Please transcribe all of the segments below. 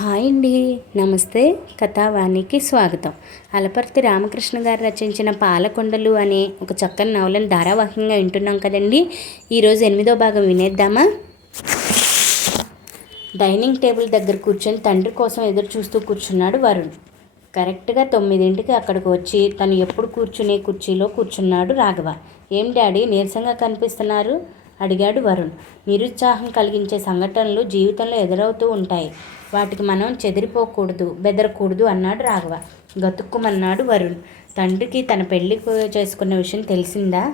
Hi అండి, నమస్తే. కథావాణికి స్వాగతం. అలపర్తి రామకృష్ణ గారు రచించిన పాలకొండలు అనే ఒక చక్కని నవలను ధారావాహికంగా వింటున్నాం కదండి. ఈరోజు 8వ భాగం వినేద్దామా? డైనింగ్ టేబుల్ దగ్గర కూర్చొని తండ్రి కోసం ఎదురు చూస్తూ కూర్చున్నాడు వరుణ్. కరెక్ట్గా 9ంటికి అక్కడికి వచ్చి తను ఎప్పుడు కూర్చునే కుర్చీలో కూర్చున్నాడు రాఘవ. ఏం డాడీ నీరసంగా కనిపిస్తున్నారు? అడిగాడు వరుణ్. నిరుత్సాహం కలిగించే సంఘటనలు జీవితంలో ఎదురవుతూ ఉంటాయి. వాటికి మనం చెదిరిపోకూడదు, బెదరకూడదు అన్నాడు రాఘవ. గతుక్కుమన్నాడు వరుణ్. తండ్రికి తన పెళ్లి చేసుకున్న విషయం తెలిసిందా?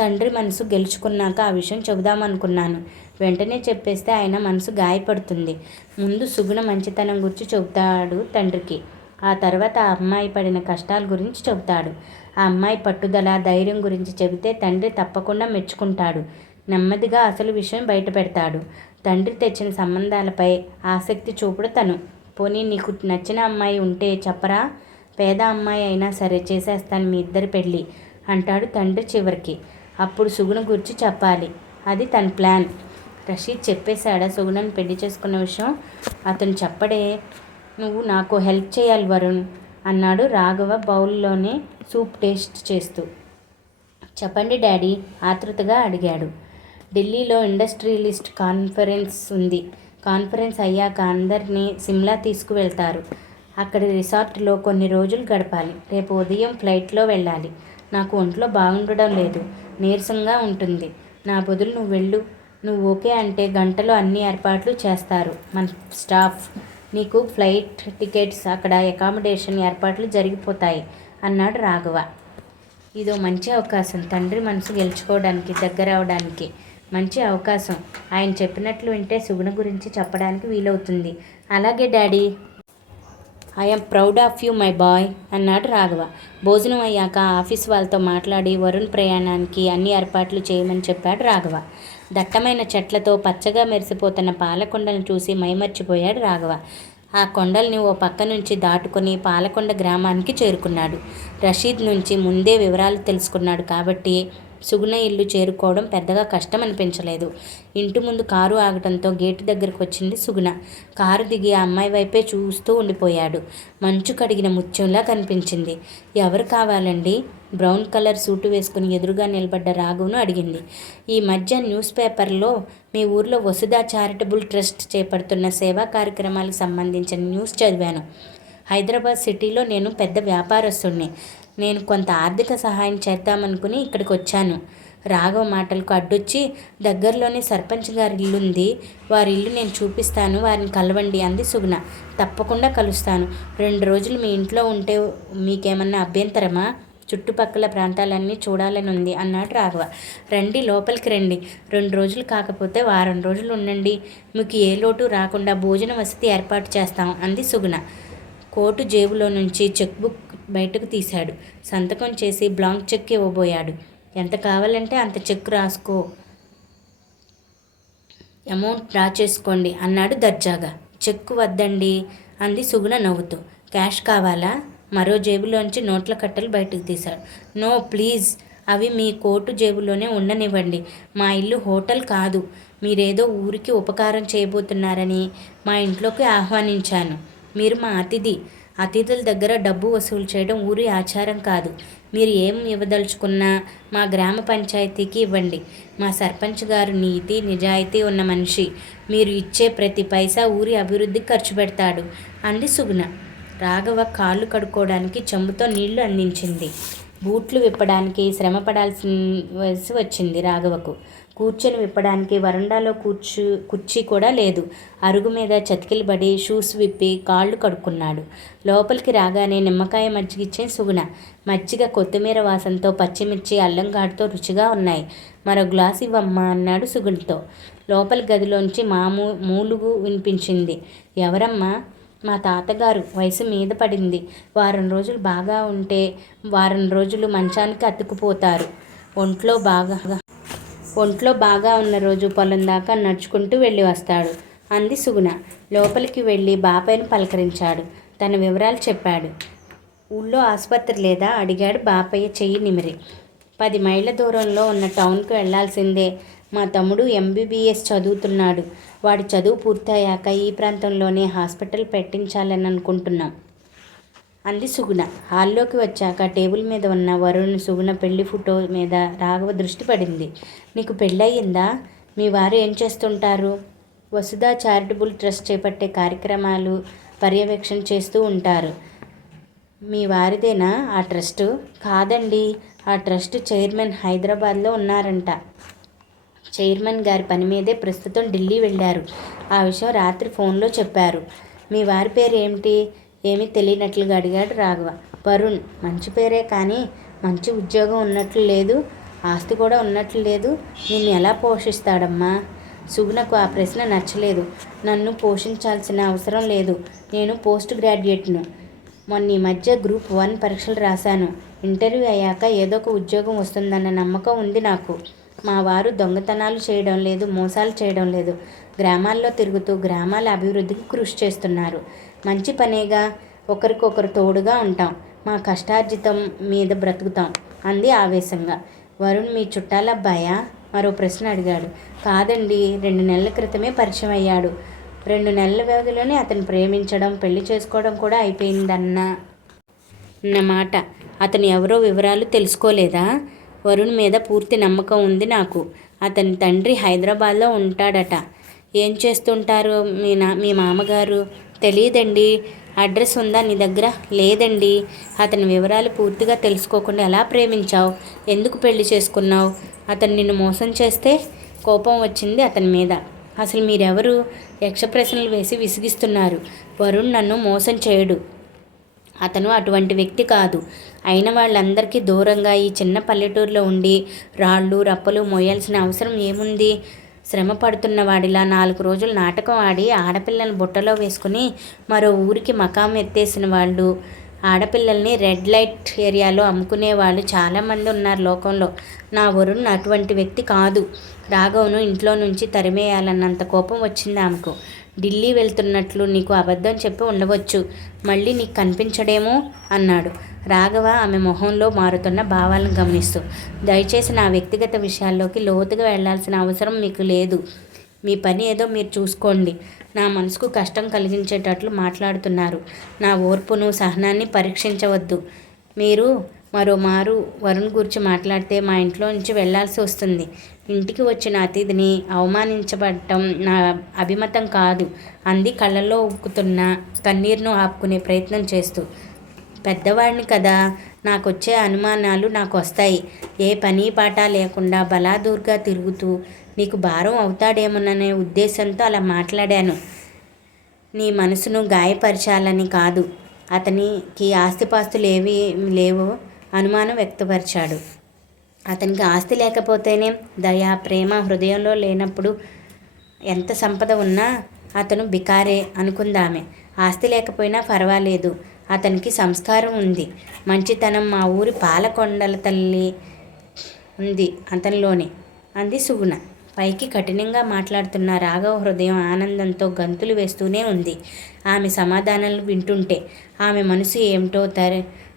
తండ్రి మనసు గెలుచుకున్నాక ఆ విషయం చెబుదామనుకున్నాను. వెంటనే చెప్పేస్తే ఆయన మనసు గాయపడుతుంది. ముందు సుగుణ మంచితనం గురించి చెబుతాడు తండ్రికి. ఆ తర్వాత ఆ అమ్మాయి పడిన కష్టాల గురించి చెబుతాడు. ఆ అమ్మాయి పట్టుదల, ధైర్యం గురించి చెబితే తండ్రి తప్పకుండా మెచ్చుకుంటాడు. నెమ్మదిగా అసలు విషయం బయట పెడతాడు. తండ్రి తెచ్చిన సంబంధాలపై ఆసక్తి చూపుడు తను. పోనీ నీకు నచ్చిన అమ్మాయి ఉంటే చెప్పరా? పేద అమ్మాయి అయినా సరే చేసేస్తాను మీ ఇద్దరి పెళ్ళి అంటాడు తండ్రి చివరికి. అప్పుడు సుగుణ గురించి చెప్పాలి. అది తన ప్లాన్. రషీద్ చెప్పేశాడా సుగుణను పెళ్లి చేసుకున్న విషయం? అతను చెప్పడే. నువ్వు నాకు హెల్ప్ చేయాలి వరుణ్ అన్నాడు రాఘవ బౌల్లోనే సూప్ టేస్ట్ చేస్తూ. చెప్పండి డాడీ ఆతృతగా అడిగాడు. ఢిల్లీలో ఇండస్ట్రియలిస్ట్ కాన్ఫరెన్స్ ఉంది. కాన్ఫరెన్స్ అయ్యాక అందరినీ సిమ్లా తీసుకువెళ్తారు. అక్కడి రిసార్ట్లో కొన్ని రోజులు గడపాలి. రేపు ఉదయం ఫ్లైట్లో వెళ్ళాలి. నాకు ఒంట్లో బాగుండడం లేదు, నీరసంగా ఉంటుంది. నా బదులు నువ్వు వెళ్ళు. నువ్వు ఓకే అంటే గంటలో అన్ని ఏర్పాట్లు చేస్తారు మన స్టాఫ్. నీకు ఫ్లైట్ టికెట్స్, అక్కడ అకామిడేషన్ ఏర్పాట్లు జరిగిపోతాయి అన్నాడు రాఘవ. ఇదో మంచి అవకాశం తండ్రి మనసు గెలుచుకోవడానికి, దగ్గర అవడానికి మంచి అవకాశం. ఆయన చెప్పినట్లు వింటే సుగుణ గురించి చెప్పడానికి వీలవుతుంది. అలాగే daddy. I'm proud of you my boy అన్నాడు రాఘవ. భోజనం అయ్యాక ఆఫీస్ వాళ్ళతో మాట్లాడి వరుణ్ ప్రయాణానికి అన్ని ఏర్పాట్లు చేయమని చెప్పాడు రాఘవ. దట్టమైన చెట్లతో పచ్చగా మెరిసిపోతున్న పాలకొండను చూసి మైమర్చిపోయాడు రాఘవ. ఆ కొండల్ని ఓ పక్క నుంచి దాటుకొని పాలకొండ గ్రామానికి చేరుకున్నాడు. రషీద్ నుంచి ముందే వివరాలు తెలుసుకున్నాడు కాబట్టి సుగుణ ఇల్లు చేరుకోవడం పెద్దగా కష్టం అనిపించలేదు. ఇంటి ముందు కారు ఆగటంతో గేటు దగ్గరకు వచ్చింది సుగుణ. కారు దిగి ఆ అమ్మాయి వైపే చూస్తూ ఉండిపోయాడు. మంచు కడిగిన ముత్యంలా కనిపించింది. ఎవరు కావాలండి? బ్రౌన్ కలర్ సూటు వేసుకుని ఎదురుగా నిలబడ్డ రాఘవను అడిగింది. ఈ మధ్య న్యూస్ పేపర్లో మీ ఊర్లో వసుధా చారిటబుల్ ట్రస్ట్ చేపడుతున్న సేవా కార్యక్రమాలకు సంబంధించిన న్యూస్ చదివాను. హైదరాబాద్ సిటీలో నేను పెద్ద వ్యాపారస్తుడిని. నేను కొంత ఆర్థిక సహాయం చేద్దామనుకుని ఇక్కడికి వచ్చాను. రాఘవ మాటలకు అడ్డొచ్చి, దగ్గరలోనే సర్పంచ్ గారి ఇల్లుంది, వారి ఇల్లు నేను చూపిస్తాను, వారిని కలవండి అంది సుగుణ. తప్పకుండా కలుస్తాను. 2 రోజులు మీ ఇంట్లో ఉంటే మీకేమన్నా అభ్యంతరమా? చుట్టుపక్కల ప్రాంతాలన్నీ చూడాలని ఉంది అన్నాడు రాఘవ. రండి, లోపలికి రండి. 2 రోజులు కాకపోతే వారం రోజులు ఉండండి. మీకు ఏ లోటు రాకుండా భోజన వసతి ఏర్పాటు చేస్తాం అంది సుగుణ. కోటు జేబులో నుంచి చెక్ బుక్ బయటకు తీశాడు. సంతకం చేసి బ్లాంక్ చెక్ ఇవ్వబోయాడు. ఎంత కావాలంటే అంత చెక్ రాసుకో, అమౌంట్ డ్రా చేసుకోండి అన్నాడు దర్జాగా. చెక్కు వద్దండి అంది సుగుణ నవ్వుతూ. క్యాష్ కావాలా? మరో జేబులోంచి నోట్ల కట్టలు బయటకు తీశాడు. నో ప్లీజ్, అవి మీ కోటు జేబులోనే ఉండనివ్వండి. మా ఇల్లు హోటల్ కాదు. మీరేదో ఊరికి ఉపకారం చేయబోతున్నారని మా ఇంట్లోకి ఆహ్వానించాను. మీరు మా అతిథి. అతిథుల దగ్గర డబ్బు వసూలు చేయడం ఊరి ఆచారం కాదు. మీరు ఏం ఇవ్వదలుచుకున్నా మా గ్రామ పంచాయతీకి ఇవ్వండి. మా సర్పంచ్ గారు నీతి నిజాయితీ ఉన్న మనిషి. మీరు ఇచ్చే ప్రతి పైసా ఊరి అభివృద్ధికి ఖర్చు పెడతాడు అంది సుగుణ. రాఘవ కాళ్ళు కడుక్కోవడానికి చెంబుతో నీళ్లు అందించింది. బూట్లు విప్పడానికి శ్రమ పడాల్సి వచ్చింది రాఘవకు. కూర్చొని విప్పడానికి వరండాలో కుర్చీ కూడా లేదు. అరుగు మీద చతికిలు పడి షూస్ విప్పి కాళ్ళు కడుక్కున్నాడు. లోపలికి రాగానే నిమ్మకాయ మజ్జిగ ఇచ్చే సుగుణ. మజ్జిగ కొత్తిమీర వాసనతో, పచ్చిమిర్చి అల్లం ఘాటుతో రుచిగా ఉన్నాయి. మరో గ్లాసు ఇవ్వమ్మా అన్నాడు సుగుణతో. లోపలి గదిలోంచి మూలుగు వినిపించింది. ఎవరమ్మా? మా తాతగారు. వయసు మీద పడింది. వారం రోజులు బాగా ఉంటే వారం రోజులు మంచానికి అతుక్కుపోతారు. ఒంట్లో బాగా ఉన్న రోజు పొలం దాకా నడుచుకుంటూ వెళ్ళి వస్తాడు అంది సుగుణ. లోపలికి వెళ్ళి బాపయ్యను పలకరించాడు. తన వివరాలు చెప్పాడు. ఊళ్ళో ఆసుపత్రి లేదా అడిగాడు బాపయ్య చెయ్యి నిమిరి. 10 మైళ్ళ దూరంలో ఉన్న టౌన్కి వెళ్లాల్సిందే. మా తమ్ముడు ఎంబీబీఎస్ చదువుతున్నాడు. వాడి చదువు పూర్తయ్యాక ఈ ప్రాంతంలోనే హాస్పిటల్ పెట్టించాలని అనుకుంటున్నాం అంది సుగుణ. హాల్లోకి వచ్చాక టేబుల్ మీద ఉన్న వరుణ్, సుగుణ పెళ్లి ఫోటో మీద రాఘవ దృష్టి పడింది. నీకు పెళ్ళయిందా? మీ వారు ఏం చేస్తుంటారు? వసుధ చారిటబుల్ ట్రస్ట్ చేపట్టే కార్యక్రమాలు పర్యవేక్షణ చేస్తూ ఉంటారు. మీ వారిదేనా ఆ ట్రస్టు? కాదండి, ఆ ట్రస్ట్ చైర్మన్ హైదరాబాద్లో ఉన్నారంట. చైర్మన్ గారి పని మీదే ప్రస్తుతం ఢిల్లీ వెళ్ళారు. ఆ విషయం రాత్రి ఫోన్లో చెప్పారు. మీ వారి పేరు ఏమిటి? ఏమీ తెలియనట్లుగా అడిగాడు రాఘవ. వరుణ్. మంచి పేరే, కానీ మంచి ఉద్యోగం ఉన్నట్లు లేదు, ఆస్తి కూడా ఉన్నట్లు లేదు. నిన్ను ఎలా పోషిస్తాడమ్మా? సుగుణకు ఆ ప్రశ్న నచ్చలేదు. నన్ను పోషించాల్సిన అవసరం లేదు, నేను పోస్ట్ గ్రాడ్యుయేట్ను. మొన్న ఈ మధ్య గ్రూప్ 1 పరీక్షలు రాశాను. ఇంటర్వ్యూ అయ్యాక ఏదో ఒక ఉద్యోగం వస్తుందన్న నమ్మకం ఉంది నాకు. మా వారు దొంగతనాలు చేయడం లేదు, మోసాలు చేయడం లేదు. గ్రామాల్లో తిరుగుతూ గ్రామాల అభివృద్ధికి కృషి చేస్తున్నారు. మంచి పనేగా, ఒకరికొకరు తోడుగా ఉంటాం, మా కష్టార్జితం మీద బ్రతుకుతాం అంది ఆవేశంగా. వరుణ్ మీ చుట్టాలబ్బాయా? మరో ప్రశ్న అడిగాడు. కాదండి, 2 నెలల క్రితమే పరిచయం అయ్యాడు. 2 నెలల వ్యవధిలోనే అతను ప్రేమించడం, పెళ్లి చేసుకోవడం కూడా అయిపోయిందన్న మాట. అతను ఎవరో వివరాలు తెలుసుకోలేదా? వరుణ్ మీద పూర్తి నమ్మకం ఉంది నాకు. అతని తండ్రి హైదరాబాద్లో ఉంటాడట. ఏం చేస్తుంటారు మీ మామగారు? తెలియదండి. అడ్రస్ ఉందా నీ దగ్గర? లేదండి. అతని వివరాలు పూర్తిగా తెలుసుకోకుండా ఎలా ప్రేమించావు? ఎందుకు పెళ్లి చేసుకున్నావు? అతను నిన్ను మోసం చేస్తే? కోపం వచ్చింది అతని మీద. అసలు మీరెవరు? యక్ష ప్రశ్నలు వేసి విసిగిస్తున్నారు. వరుణ్ నన్ను మోసం చేయడు. అతను అటువంటి వ్యక్తి కాదు. అయిన వాళ్ళందరికీ దూరంగా ఈ చిన్న పల్లెటూరులో ఉండి రాళ్ళు రప్పలు మోయాల్సిన అవసరం ఏముంది? శ్రమ పడుతున్న వాడిలా 4 రోజులు నాటకం ఆడి ఆడపిల్లని బుట్టలో వేసుకుని మరో ఊరికి మకాం ఎత్తేసిన వాళ్ళు, ఆడపిల్లల్ని రెడ్ లైట్ ఏరియాలో అమ్ముకునే వాళ్ళు చాలామంది ఉన్నారు లోకంలో. నా వరుణ్ అటువంటి వ్యక్తి కాదు. రాఘవను ఇంట్లో నుంచి తరిమేయాలన్నంత కోపం వచ్చింది ఆమెకు. ఢిల్లీ వెళ్తున్నట్లు నీకు అబద్ధం చెప్పి ఉండవచ్చు, మళ్ళీ నీకు కనిపించడేమో అన్నాడు రాఘవ ఆమె మొహంలో మారుతున్న భావాలను గమనిస్తూ. దయచేసి నా వ్యక్తిగత విషయాల్లోకి లోతుగా వెళ్లాల్సిన అవసరం మీకు లేదు. మీ పని ఏదో మీరు చూసుకోండి. నా మనసుకు కష్టం కలిగించేటట్లు మాట్లాడుతున్నారు. నా ఓర్పును సహనాన్ని పరీక్షించవద్దు. మీరు మరోమారు వరుణ్ గురించి మాట్లాడితే మా ఇంట్లో నుంచి వెళ్లాల్సి వస్తుంది. ఇంటికి వచ్చిన అతిథిని అవమానించబడటం నా అభిమతం కాదు అంది కళ్ళల్లో ఉక్కుతున్న కన్నీరును ఆపుకునే ప్రయత్నం చేస్తూ. పెద్దవాడిని కదా, నాకొచ్చే అనుమానాలు నాకు వస్తాయి. ఏ పని పాట లేకుండా బలాదూర్గా తిరుగుతూ నీకు భారం అవుతాడేమోననే ఉద్దేశంతో అలా మాట్లాడాను. నీ మనసును గాయపరచాలని కాదు. అతనికి ఆస్తిపాస్తులు ఏవి లేవో అనుమానం వ్యక్తపరిచాడు. అతనికి ఆస్తి లేకపోతేనే దయ ప్రేమ హృదయంలో లేనప్పుడు ఎంత సంపద ఉన్నా అతను బికారే అనుకుందామె. ఆస్తి లేకపోయినా పర్వాలేదు, అతనికి సంస్కారం ఉంది, మంచితనం మా ఊరి పాలకొండల తల్లి ఉంది అతనిలోనే అంది సుగుణ. పైకి కఠినంగా మాట్లాడుతున్న రాఘవ హృదయం ఆనందంతో గంతులు వేస్తూనే ఉంది. ఆమె సమాధానాలు వింటుంటే ఆమె మనసు ఏమిటో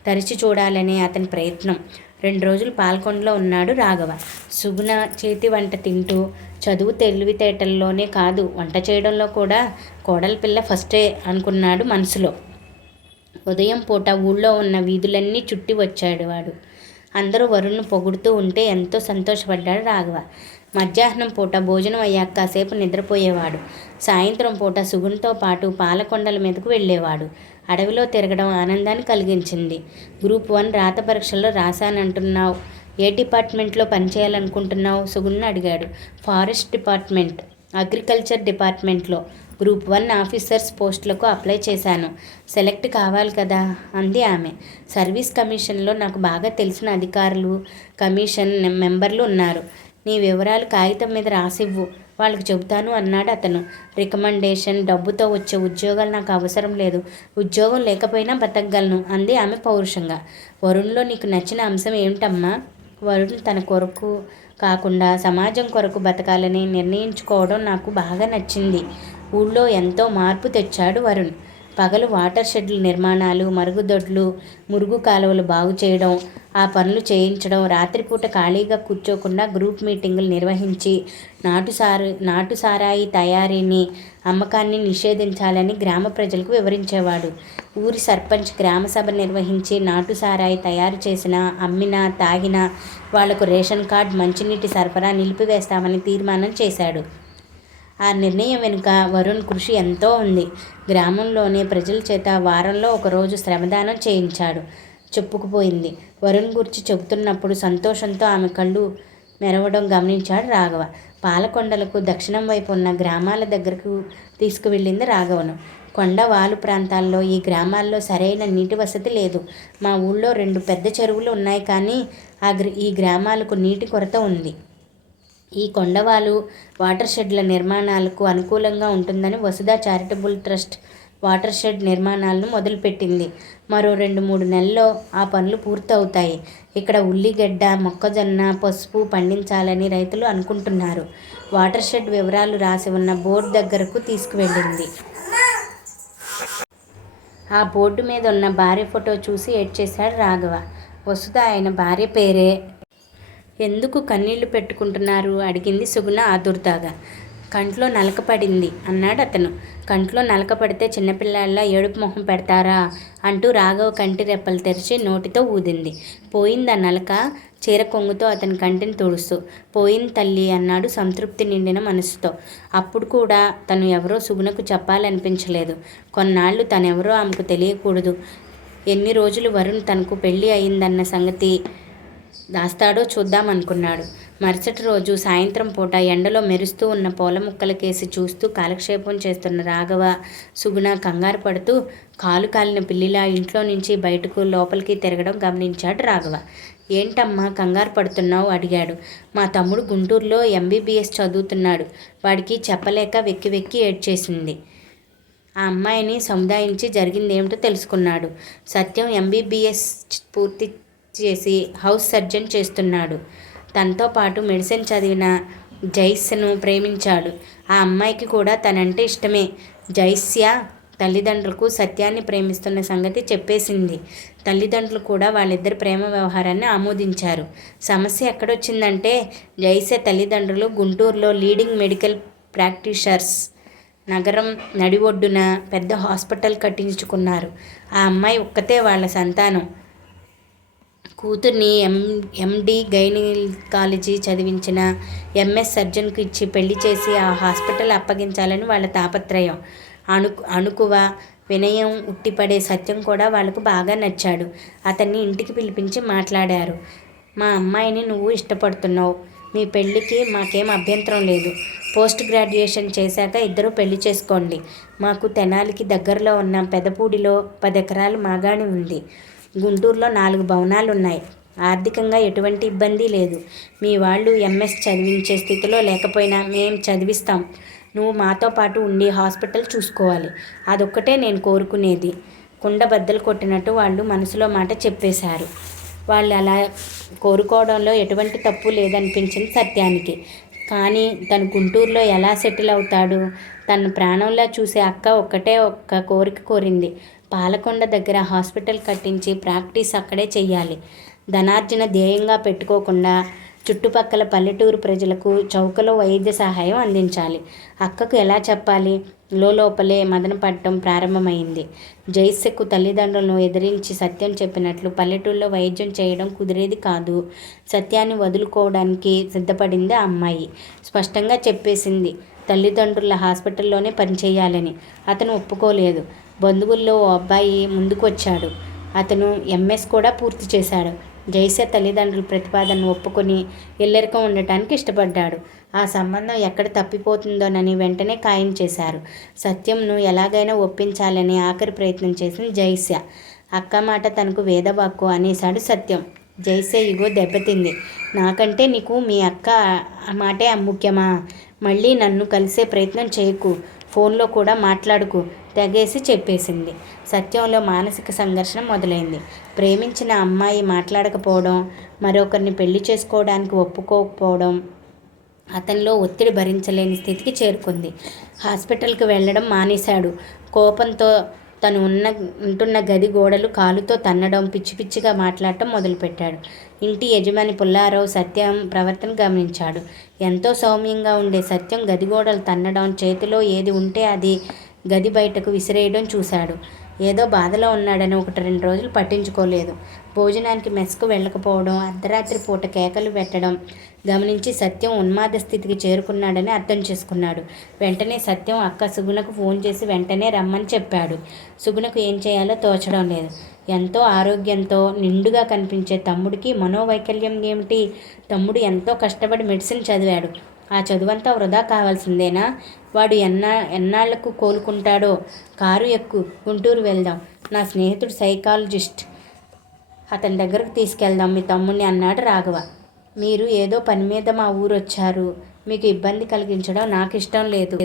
తరిచి చూడాలనే అతని ప్రయత్నం. 2 రోజులు పాల్కొండలో ఉన్నాడు రాఘవ. సుగుణ చేతి వంట తింటూ చదువు తెలివితేటల్లోనే కాదు వంట చేయడంలో కూడా కోడలి పిల్ల ఫస్టే అనుకున్నాడు మనసులో. ఉదయం పూట ఊళ్ళో ఉన్న వీధులన్నీ చుట్టి వచ్చాడు వాడు. అందరూ వరుణ్ను పొగుడుతూ ఉంటే ఎంతో సంతోషపడ్డాడు రాఘవ. మధ్యాహ్నం పూట భోజనం అయ్యాక కాసేపు నిద్రపోయేవాడు. సాయంత్రం పూట సుగుణతో పాటు పాలకొండల మీదకు వెళ్ళేవాడు. అడవిలో తిరగడం ఆనందాన్ని కలిగించింది. గ్రూప్ 1 రాత పరీక్షల్లో రాశానంటున్నావు. ఏ డిపార్ట్మెంట్లో పనిచేయాలనుకుంటున్నావు? సుగుణ్ణి అడిగాడు. ఫారెస్ట్ డిపార్ట్మెంట్, అగ్రికల్చర్ డిపార్ట్మెంట్లో గ్రూప్ 1 ఆఫీసర్స్ పోస్టులకు అప్లై చేశాను. సెలెక్ట్ కావాలి కదా అంది ఆమె. సర్వీస్ కమిషన్లో నాకు బాగా తెలిసిన అధికారులు, కమిషన్ మెంబర్లు ఉన్నారు. నీ వివరాలు కాగితం మీద రాసివ్వు, వాళ్ళకి చెబుతాను అన్నాడు అతను. రికమెండేషన్, డబ్బుతో వచ్చే ఉద్యోగాలు నాకు అవసరం లేదు. ఉద్యోగం లేకపోయినా బతకగలను అంది ఆమె పౌరుషంగా. వరుణ్లో నీకు నచ్చిన అంశం ఏమిటమ్మా? వరుణ్ తన కొరకు కాకుండా సమాజం కొరకు బతకాలని నిర్ణయించుకోవడం నాకు బాగా నచ్చింది. ఊళ్ళో ఎంతో మార్పు తెచ్చాడు వరుణ్. పగలు వాటర్ షెడ్ల నిర్మాణాలు, మరుగుదొడ్లు, మురుగు కాలువలు బాగు చేయడం, ఆ పనులు చేయించడం, రాత్రిపూట ఖాళీగా కూర్చోకుండా గ్రూప్ మీటింగులు నిర్వహించి నాటు సారాయి తయారీని, అమ్మకాన్ని నిషేధించాలని గ్రామ ప్రజలకు వివరించేవాడు. ఊరి సర్పంచ్ గ్రామసభ నిర్వహించి నాటు సారాయి తయారు చేసినా, అమ్మినా, తాగినా వాళ్లకు రేషన్ కార్డు, మంచినీటి సరఫరా నిలిపివేస్తామని తీర్మానం చేశాడు. ఆ నిర్ణయం వెనుక వరుణ్ కృషి ఎంతో ఉంది. గ్రామంలోని ప్రజల చేత వారంలో ఒకరోజు శ్రమదానం చేయించాడు. చెప్పుకుపోయింది. వరుణ్ గురించి చెబుతున్నప్పుడు సంతోషంతో ఆమె కళ్ళు మెరవడం గమనించాడు రాఘవ. పాలకొండలకు దక్షిణం వైపు ఉన్న గ్రామాల దగ్గరకు తీసుకువెళ్ళింది రాఘవను. కొండ వాలు ప్రాంతాల్లో ఈ గ్రామాల్లో సరైన నీటి వసతి లేదు. మా ఊళ్ళో 2 పెద్ద చెరువులు ఉన్నాయి, కానీ ఈ గ్రామాలకు నీటి కొరత ఉంది. ఈ కొండవాలు వాటర్ షెడ్ల నిర్మాణాలకు అనుకూలంగా ఉంటుందని వసుధ చారిటబుల్ ట్రస్ట్ వాటర్ షెడ్ నిర్మాణాలను మొదలుపెట్టింది. మరో 2-3 నెలల్లో ఆ పనులు పూర్తవుతాయి. ఇక్కడ ఉల్లిగడ్డ, మొక్కజొన్న, పసుపు పండించాలని రైతులు అనుకుంటున్నారు. వాటర్ షెడ్ వివరాలు రాసి ఉన్న బోర్డు దగ్గరకు తీసుకువెళ్ళింది. ఆ బోర్డు మీద ఉన్న భార్య ఫోటో చూసి ఏడ్చేశాడు రాఘవ. వసుధ ఆయన భార్య పేరే. ఎందుకు కన్నీళ్లు పెట్టుకుంటున్నారు అడిగింది సుగుణ ఆదుర్దాగా. కంట్లో నలక పడింది అన్నాడు అతను. కంట్లో నలక పడితే చిన్నపిల్లాళ్ళ ఏడుపు మొహం పెడతారా అంటూ రాఘవ కంటి రెప్పలు తెరిచి నోటితో ఊదింది. పోయిందా నలక? చీర కొంగుతో అతని కంటిని తుడుస్తూ. పోయింది తల్లి అన్నాడు సంతృప్తి నిండిన మనసుతో. అప్పుడు కూడా తను ఎవరో సుగుణకు చెప్పాలనిపించలేదు. కొన్నాళ్ళు తనెవరో ఆమెకు తెలియకూడదు. ఎన్ని రోజులు వరుణ్ తనకు పెళ్ళి అయిందన్న సంగతి దాస్తాడో చూద్దామనుకున్నాడు. మరుసటి రోజు సాయంత్రం పూట ఎండలో మెరుస్తూ ఉన్న పూల ముక్కలకేసి చూస్తూ కాలక్షేపం చేస్తున్న రాఘవ, సుగుణ కంగారు పడుతూ కాలు కాలిన పిల్లిలా ఇంట్లో నుంచి బయటకు లోపలికి తిరగడం గమనించాడు రాఘవ. ఏంటమ్మా కంగారు పడుతున్నావు అడిగాడు. మా తమ్ముడు గుంటూరులో MBBS చదువుతున్నాడు. వాడికి చెప్పలేక వెక్కి వెక్కి ఏడ్చేసింది. ఆ అమ్మాయిని సముదాయించి జరిగిందేమిటో తెలుసుకున్నాడు. సత్యం MBBS పూర్తి చేసి హౌస్ సర్జన్ చేస్తున్నాడు. తనతో పాటు మెడిసిన్ చదివిన జైస్ను ప్రేమించాడు. ఆ అమ్మాయికి కూడా తనంటే ఇష్టమే. జైస్య తల్లిదండ్రులకు సత్యాన్ని ప్రేమిస్తున్న సంగతి చెప్పేసింది. తల్లిదండ్రులు కూడా వాళ్ళిద్దరి ప్రేమ వ్యవహారాన్ని ఆమోదించారు. సమస్య ఎక్కడొచ్చిందంటే జైస్య తల్లిదండ్రులు గుంటూరులో లీడింగ్ మెడికల్ ప్రాక్టీషనర్స్, నగరం నడి ఒడ్డున పెద్ద హాస్పిటల్ కట్టించుకున్నారు. ఆ అమ్మాయి ఒక్కతే వాళ్ళ సంతానం. కూతుర్ని MD గైనకాలజీ చదివించిన MS సర్జన్కు ఇచ్చి పెళ్లి చేసి ఆ హాస్పిటల్ అప్పగించాలని వాళ్ళ తాపత్రయం. అణుకువ, వినయం ఉట్టిపడే సత్యం కూడా వాళ్ళకు బాగా నచ్చాడు. అతన్ని ఇంటికి పిలిపించి మాట్లాడారు. మా అమ్మాయిని నువ్వు ఇష్టపడుతున్నావు. మీ పెళ్ళికి మాకేం అభ్యంతరం లేదు. పోస్ట్ గ్రాడ్యుయేషన్ చేశాక ఇద్దరూ పెళ్లి చేసుకోండి. మాకు తెనాలికి దగ్గరలో ఉన్న పెదపూడిలో 10 ఎకరాల మాగాణి ఉంది. గుంటూరులో 4 భవనాలున్నాయి. ఆర్థికంగా ఎటువంటి ఇబ్బంది లేదు. మీ వాళ్ళు MS చదివించే స్థితిలో లేకపోయినా మేం చదివిస్తాం. నువ్వు మాతో పాటు ఉండి హాస్పిటల్ చూసుకోవాలి. అదొక్కటే నేను కోరుకునేది. కుండ బద్దలు కొట్టినట్టు వాళ్ళు మనసులో మాట చెప్పేశారు. వాళ్ళు అలా కోరుకోవడంలో ఎటువంటి తప్పు లేదనిపించింది సత్యానికి. కానీ తను గుంటూరులో ఎలా సెటిల్ అవుతాడు? తను ప్రాణంలా చూసే అక్క ఒక్క కోరిక కోరింది. పాలకొండ దగ్గర హాస్పిటల్ కట్టించి ప్రాక్టీస్ అక్కడే చెయ్యాలి. ధనార్జన ధ్యేయంగా పెట్టుకోకుండా చుట్టుపక్కల పల్లెటూరు ప్రజలకు చౌకలో వైద్య సహాయం అందించాలి. అక్కకు ఎలా చెప్పాలి? లోపలే మదన పడటం ప్రారంభమైంది. జైస్యకు తల్లిదండ్రులను ఎదిరించి సత్యం చెప్పినట్లు పల్లెటూరులో వైద్యం చేయడం కుదిరేది కాదు. సత్యాన్ని వదులుకోవడానికి సిద్ధపడింది ఆ అమ్మాయి. స్పష్టంగా చెప్పేసింది తల్లిదండ్రుల హాస్పిటల్లోనే పనిచేయాలని. అతను ఒప్పుకోలేదు. బంధువుల్లో ఓ అబ్బాయి ముందుకొచ్చాడు. అతను MS కూడా పూర్తి చేశాడు. జైస్య తల్లిదండ్రుల ప్రతిపాదనను ఒప్పుకొని ఇల్లరికం ఉండటానికి ఇష్టపడ్డాడు. ఆ సంబంధం ఎక్కడ తప్పిపోతుందోనని వెంటనే ఖాయం చేశారు. సత్యంను ఎలాగైనా ఒప్పించాలని ఆఖరి ప్రయత్నం చేసింది జైస్య. అక్క మాట తనకు వేదవాక్కు అనేశాడు సత్యం. జైస్య ఇగో దెబ్బతింది. నాకంటే నీకు మీ అక్క మాటే ముఖ్యమా? మళ్ళీ నన్ను కలిసే ప్రయత్నం చేయకు. ఫోన్లో కూడా మాట్లాడుకు తెగేసి చెప్పేసింది. సత్యంలో మానసిక సంఘర్షణ మొదలైంది. ప్రేమించిన అమ్మాయి మాట్లాడకపోవడం, మరొకరిని పెళ్లి చేసుకోవడానికి ఒప్పుకోకపోవడం అతనిలో ఒత్తిడి భరించలేని స్థితికి చేరుకుంది. హాస్పిటల్కి వెళ్ళడం మానేశాడు. కోపంతో తను ఉంటున్న గది గోడలు కాలుతో తన్నడం, పిచ్చి పిచ్చిగా మాట్లాడటం మొదలుపెట్టాడు. ఇంటి యజమాని పుల్లారావు సత్యం ప్రవర్తన గమనించాడు. ఎంతో సౌమ్యంగా ఉండే సత్యం గది గోడలు తన్నడం, చేతిలో ఏది ఉంటే అది గది బయటకు విసిరేయడం చూశాడు. ఏదో బాధలో ఉన్నాడని 1-2 రోజులు పట్టించుకోలేదు. భోజనానికి మెస్కు వెళ్ళకపోవడం, అర్ధరాత్రి పూట కేకలు పెట్టడం గమనించి సత్యం ఉన్మాద స్థితికి చేరుకున్నాడని అర్థం చేసుకున్నాడు. వెంటనే సత్యం అక్క సుగుణకు ఫోన్ చేసి వెంటనే రమ్మని చెప్పాడు. సుగుణకు ఏం చేయాలో తోచడం లేదు. ఎంతో ఆరోగ్యంతో నిండుగా కనిపించే తమ్ముడికి మనోవైకల్యం ఏమిటి? తమ్ముడు ఎంతో కష్టపడి మెడిసిన్ చదివాడు. ఆ చదువంతా వృధా కావాల్సిందేనా? వాడు ఎన్నాళ్లకు కోలుకుంటాడో? కారు ఎక్కు, గుంటూరు వెళ్దాం. నా స్నేహితుడు సైకాలజిస్ట్, అతని దగ్గరకు తీసుకెళ్దాం మీ తమ్ముడిని అన్నాడు రాఘవ. మీరు ఏదో పని మీద మా ఊరు వచ్చారు, మీకు ఇబ్బంది కలిగించడం నాకు ఇష్టం లేదు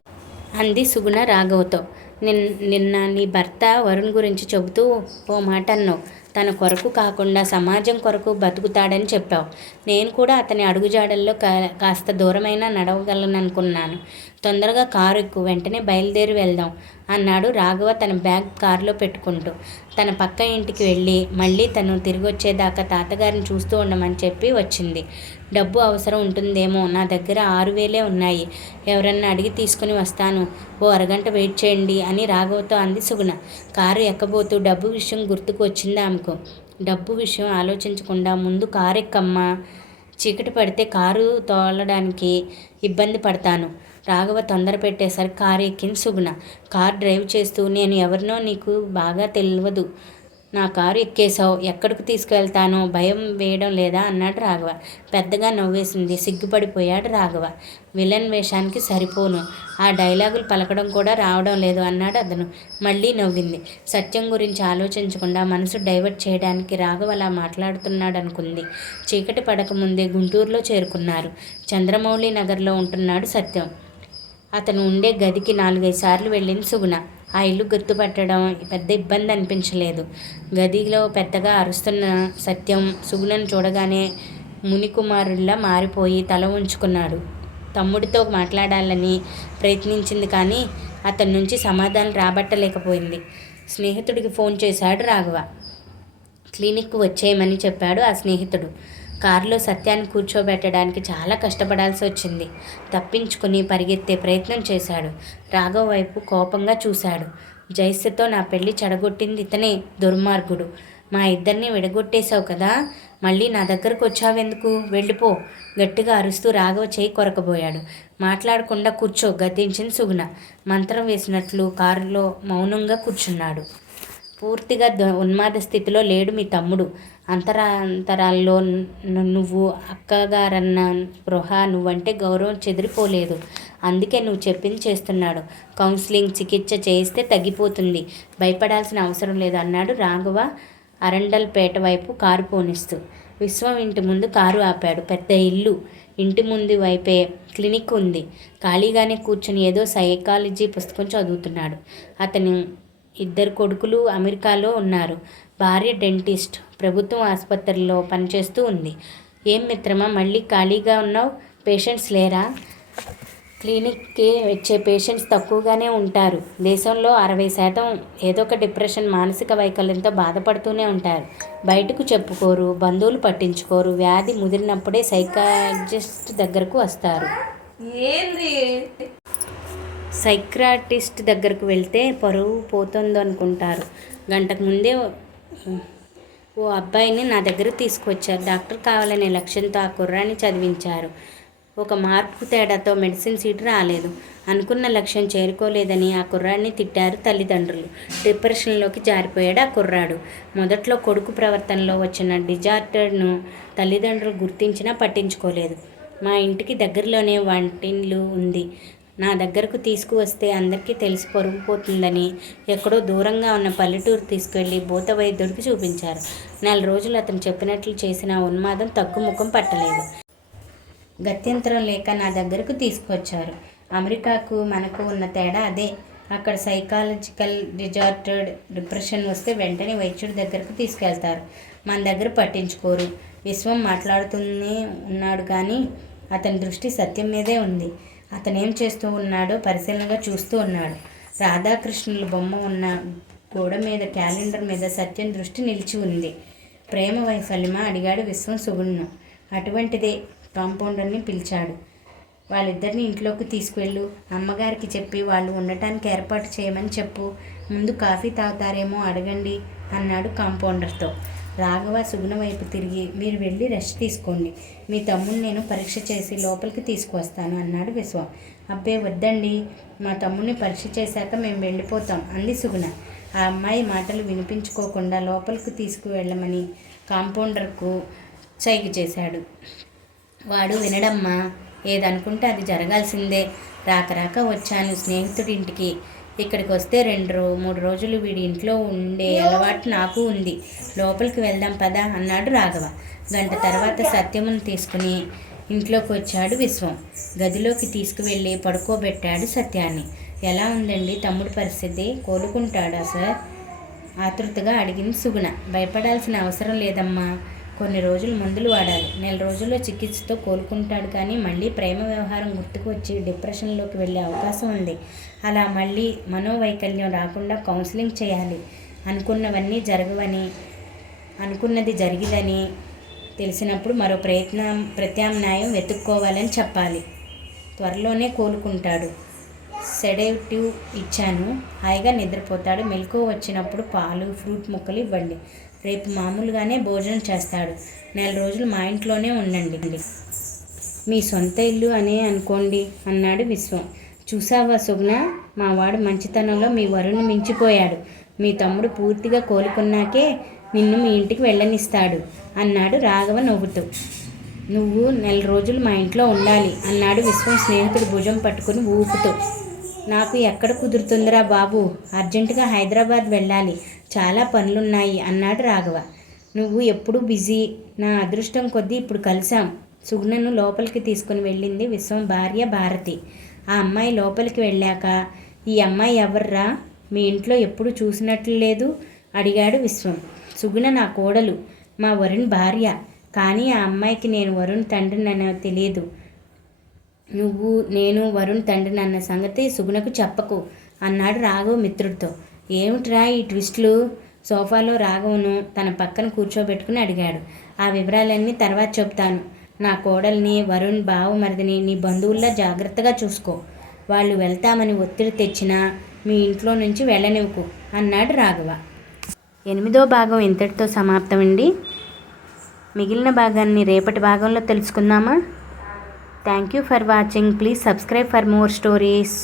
అంది సుగుణ రాఘవతో. నిన్న నీ భర్త వరుణ్ గురించి చెబుతూ ఓ మాట అన్నావు. తన కొరకు కాకుండా సమాజం కొరకు బతుకుతాడని చెప్పావు. నేను కూడా అతని అడుగుజాడల్లో కాస్త దూరమైనా నడవగలననుకున్నాను. తొందరగా కారు ఎక్కు, వెంటనే బయలుదేరి వెళ్దాం అన్నాడు రాఘవ తన బ్యాగ్ కారులో పెట్టుకుంటూ. తన పక్క ఇంటికి వెళ్ళి మళ్ళీ తను తిరిగి వచ్చేదాకా తాతగారిని చూస్తూ ఉండమని చెప్పి వచ్చింది. డబ్బు అవసరం ఉంటుందేమో, నా దగ్గర 6,000 ఉన్నాయి. ఎవరన్నా అడిగి తీసుకుని వస్తాను, ఓ అరగంట వెయిట్ చేయండి అని రాఘవతో అంది సుగుణ. కారు ఎక్కబోతూ డబ్బు విషయం గుర్తుకు వచ్చింది ఆమెకు. డబ్బు విషయం ఆలోచించకుండా ముందు కారు ఎక్కమ్మా, చీకటి పడితే కారు తోలడానికి ఇబ్బంది పడతాను. రాఘవ తొందర పెట్టేసరికి కారు ఎక్కింది సుగుణ. కారు డ్రైవ్ చేస్తూ నేను ఎవరినో నీకు బాగా తెలియదు, నా కారు ఎక్కేశావు, ఎక్కడికి తీసుకువెళ్తానో భయం వేయడం లేదా అన్నాడు రాఘవ. పెద్దగా నవ్వేసింది. సిగ్గుపడిపోయాడు రాఘవ. విలన్ వేషానికి సరిపోను, ఆ డైలాగులు పలకడం కూడా రావడం లేదు అన్నాడు అతను. మళ్ళీ నవ్వింది. సత్యం గురించి ఆలోచించకుండా మనసు డైవర్ట్ చేయడానికి రాఘవ అలా మాట్లాడుతున్నాడు అనుకుంది. చీకటి పడకముందే గుంటూరులో చేరుకున్నారు. చంద్రమౌళి నగర్లో ఉంటున్నాడు సత్యం. అతను ఉండే గదికి 4-5 సార్లు వెళ్ళింది సుగుణ. ఆ ఇల్లు గుర్తుపట్టడం పెద్ద ఇబ్బంది అనిపించలేదు. గదిలో పెద్దగా అరుస్తున్న సత్యం సుగుణను చూడగానే మునికుమారుడిలా మారిపోయి తల ఉంచుకున్నాడు. తమ్ముడితో మాట్లాడాలని ప్రయత్నించింది కానీ అతని నుంచి సమాధానం రాబట్టలేకపోయింది. స్నేహితుడికి ఫోన్ చేశాడు రాఘవ. క్లినిక్కు వచ్చేయమని చెప్పాడు ఆ స్నేహితుడు. కారులో సత్యాన్ని కూర్చోబెట్టడానికి చాలా కష్టపడాల్సి వచ్చింది. తప్పించుకుని పరిగెత్తే ప్రయత్నం చేశాడు. రాఘవ వైపు కోపంగా చూశాడు. జయస్సుతో నా పెళ్లి చెడగొట్టింది ఇతనే, దుర్మార్గుడు. మా ఇద్దరిని విడగొట్టేశావు కదా, మళ్ళీ నా దగ్గరకు వచ్చావెందుకు? వెళ్ళిపో, గట్టిగా అరుస్తూ రాఘవ చేయి కొరకబోయాడు. మాట్లాడకుండా కూర్చో, గద్దించింది సుగుణ. మంత్రం వేసినట్లు కారులో మౌనంగా కూర్చున్నాడు. పూర్తిగా ఉన్మాద స్థితిలో లేడు మీ తమ్ముడు. అంతరాల్లో నువ్వు అక్కగారన్న స్పృహ, నువ్వంటే గౌరవం చెదిరిపోలేదు. అందుకే నువ్వు చెప్పింది చేస్తున్నాడు. కౌన్సిలింగ్, చికిత్స చేయిస్తే తగ్గిపోతుంది, భయపడాల్సిన అవసరం లేదు అన్నాడు రాఘవ అరండల్పేట వైపు కారు పోనిస్తూ. విశ్వం ఇంటి ముందు కారు ఆపాడు. పెద్ద ఇల్లు, ఇంటి ముందు వైపే క్లినిక్ ఉంది. ఖాళీగానే కూర్చుని ఏదో సైకాలజీ పుస్తకం చదువుతున్నాడు. అతని 2 కొడుకులు అమెరికాలో ఉన్నారు. భార్య డెంటిస్ట్, ప్రభుత్వం ఆసుపత్రిలో పనిచేస్తూ ఉంది. ఏం మిత్రమా, మళ్ళీ ఖాళీగా ఉన్నావు? పేషెంట్స్ లేరా? క్లినిక్కి వచ్చే పేషెంట్స్ తక్కువగానే ఉంటారు. దేశంలో 60% ఏదో ఒక డిప్రెషన్, మానసిక వైకల్యంతో బాధపడుతూనే ఉంటారు. బయటకు చెప్పుకోరు, బంధువులు పట్టించుకోరు. వ్యాధి ముదిరినప్పుడే సైకాలజిస్ట్ దగ్గరకు వస్తారు. సైక్రాటిస్ట్ దగ్గరకు వెళ్తే పరువు పోతుందో అనుకుంటారు. గంటకు ముందే ఓ అబ్బాయిని నా దగ్గర తీసుకొచ్చారు. డాక్టర్ కావాలనే లక్ష్యంతో ఆ కుర్రాన్ని చదివించారు. ఒక మార్పు తేడాతో మెడిసిన్ సీట్ రాలేదు. అనుకున్న లక్ష్యం చేరుకోలేదని ఆ కుర్రాడిని తిట్టారు తల్లిదండ్రులు. డిప్రెషన్లోకి జారిపోయాడు ఆ కుర్రాడు. మొదట్లో కొడుకు ప్రవర్తనలో వచ్చిన డిజార్డర్ను తల్లిదండ్రులు గుర్తించినా పట్టించుకోలేదు. మా ఇంటికి దగ్గరలోనే వంటిల్లు ఉంది. నా దగ్గరకు తీసుకువస్తే అందరికీ తెలిసి పొరుగుపోతుందని ఎక్కడో దూరంగా ఉన్న పల్లెటూరు తీసుకువెళ్ళి భూత వైద్యుడికి చూపించారు. 4 రోజులు అతను చెప్పినట్లు చేసిన ఉన్మాదం తగ్గుముఖం పట్టలేదు. గత్యంతరం లేక నా దగ్గరకు తీసుకువచ్చారు. అమెరికాకు మనకు ఉన్న తేడా అదే. అక్కడ సైకాలజికల్ డిజార్డర్డ్ డిప్రెషన్ వస్తే వెంటనే వైద్యుడి దగ్గరకు తీసుకెళ్తారు. మన దగ్గర పట్టించుకోరు. విశ్వం మాట్లాడుతూనే ఉన్నాడు కానీ అతని దృష్టి సత్యం మీదే ఉంది. అతనేం చేస్తూ ఉన్నాడో పరిశీలనగా చూస్తూ ఉన్నాడు. రాధాకృష్ణుల బొమ్మ ఉన్న గోడ మీద క్యాలెండర్ మీద సత్యం దృష్టి నిలిచి ఉంది. ప్రేమ వైఫల్యమా అడిగాడు విశ్వం సుగుణ్ను. అటువంటిదే. కాంపౌండర్ని పిలిచాడు. వాళ్ళిద్దరిని ఇంట్లోకి తీసుకువెళ్ళు. అమ్మగారికి చెప్పి వాళ్ళు ఉండటానికి ఏర్పాటు చేయమని చెప్పు. ముందు కాఫీ తాగుతారేమో అడగండి అన్నాడు కాంపౌండర్తో. రాఘవ సుగుణ వైపు తిరిగి, మీరు వెళ్ళి రెస్ట్ తీసుకోండి. మీ తమ్ముడిని నేను పరీక్ష చేసి లోపలికి తీసుకువస్తాను అన్నాడు విశ్వం. అబ్బే వద్దండి, మా తమ్ముడిని పరీక్ష చేశాక మేము వెళ్ళిపోతాం అంది సుగుణ. ఆ అమ్మాయి మాటలు వినిపించుకోకుండా లోపలికి తీసుకువెళ్ళమని కాంపౌండర్కు సైగ చేశాడు. వాడు వినడమ్మా, ఏదనుకుంటే అది జరగాల్సిందే. రాక వచ్చాను స్నేహితుడింటికి. ఇక్కడికి వస్తే 2-3 రోజులు వీడి ఇంట్లో ఉండే అలవాటు నాకు ఉంది. లోపలికి వెళ్దాం పదా అన్నాడు రాఘవ. గంట తర్వాత సత్యమును తీసుకుని ఇంట్లోకి వచ్చాడు విశ్వం. గదిలోకి తీసుకువెళ్ళి పడుకోబెట్టాడు సత్యాన్ని. ఎలా ఉందండి తమ్ముడి పరిస్థితి? కోలుకుంటాడా సార్? ఆతృతగా అడిగింది సుగుణ. భయపడాల్సిన అవసరం లేదమ్మా. కొన్ని రోజులు మందులు వాడాలి. 4 రోజుల్లో చికిత్సతో కోలుకుంటాడు. కానీ మళ్ళీ ప్రేమ వ్యవహారం గుర్తుకు వచ్చి డిప్రెషన్లోకి వెళ్ళే అవకాశం ఉంది. అలా మళ్ళీ మనోవైకల్యం రాకుండా కౌన్సిలింగ్ చేయాలి. అనుకున్నవన్నీ జరగవని, అనుకున్నది జరిగిదని తెలిసినప్పుడు మరో ప్రత్యామ్నాయం వెతుక్కోవాలని చెప్పాలి. త్వరలోనే కోలుకుంటాడు. సెడేటివ్ ఇచ్చాను. హాయిగా నిద్రపోతాడు. మెలకువ వచ్చినప్పుడు పాలు, ఫ్రూట్ ముక్కలు ఇవ్వండి. రేపు మామూలుగానే భోజనం చేస్తాడు. 4 రోజులు మా ఇంట్లోనే ఉండండి. మీ సొంత ఇల్లు అనే అనుకోండి అన్నాడు విశ్వం. చూసావా సుగుణ, మా వాడు మంచితనంలో మీ వరుణ్ణి మించిపోయాడు. మీ తమ్ముడు పూర్తిగా కోలుకున్నాకే నిన్ను మీ ఇంటికి వెళ్ళనిస్తాడు అన్నాడు రాఘవ నవ్వుతూ. నువ్వు 4 రోజులు మా ఇంట్లో ఉండాలి అన్నాడు విశ్వం స్నేహితుడు భుజం పట్టుకుని ఊపుతూ. నాకు ఎక్కడ కుదురుతుందిరా బాబు, అర్జెంటుగా హైదరాబాద్ వెళ్ళాలి. చాలా పనులున్నాయి అన్నాడు రాఘవ. నువ్వు ఎప్పుడూ బిజీ. నా అదృష్టం కొద్దీ ఇప్పుడు కలిసాం. సుగుణను లోపలికి తీసుకుని వెళ్ళింది విశ్వం భార్య భారతి. ఆ అమ్మాయి లోపలికి వెళ్ళాక, ఈ అమ్మాయి ఎవర్రా? మీ ఇంట్లో ఎప్పుడు చూసినట్లు లేదు అడిగాడు విశ్వం. సుగుణ నా కోడలు, మా వరుణ్ భార్య. కానీ ఆ అమ్మాయికి నేను వరుణ్ తండ్రినన్న తెలియదు. నువ్వు నేను వరుణ్ తండ్రిని అన్న సంగతి సుగుణకు చెప్పకు అన్నాడు రాఘవ మిత్రుడితో. ఏమిట్రా ఈ ట్విస్టులు? సోఫాలో రాఘవను తన పక్కన కూర్చోబెట్టుకుని అడిగాడు. ఆ వివరాలన్నీ తర్వాత చెప్తాను. నా కోడల్ని, వరుణ్ బావమరిదిని నీ బంధువుల్లా జాగ్రత్తగా చూసుకో. వాళ్ళు వెళ్తామని ఒత్తిడి తెచ్చినా మీ ఇంట్లో నుంచి వెళ్ళనివ్వకు అన్నాడు రాఘవ. 8వ భాగం ఇంతటితో సమాప్తమండి. మిగిలిన భాగాన్ని రేపటి భాగంలో తెలుసుకుందామా? Thank you for watching. Please subscribe for more stories.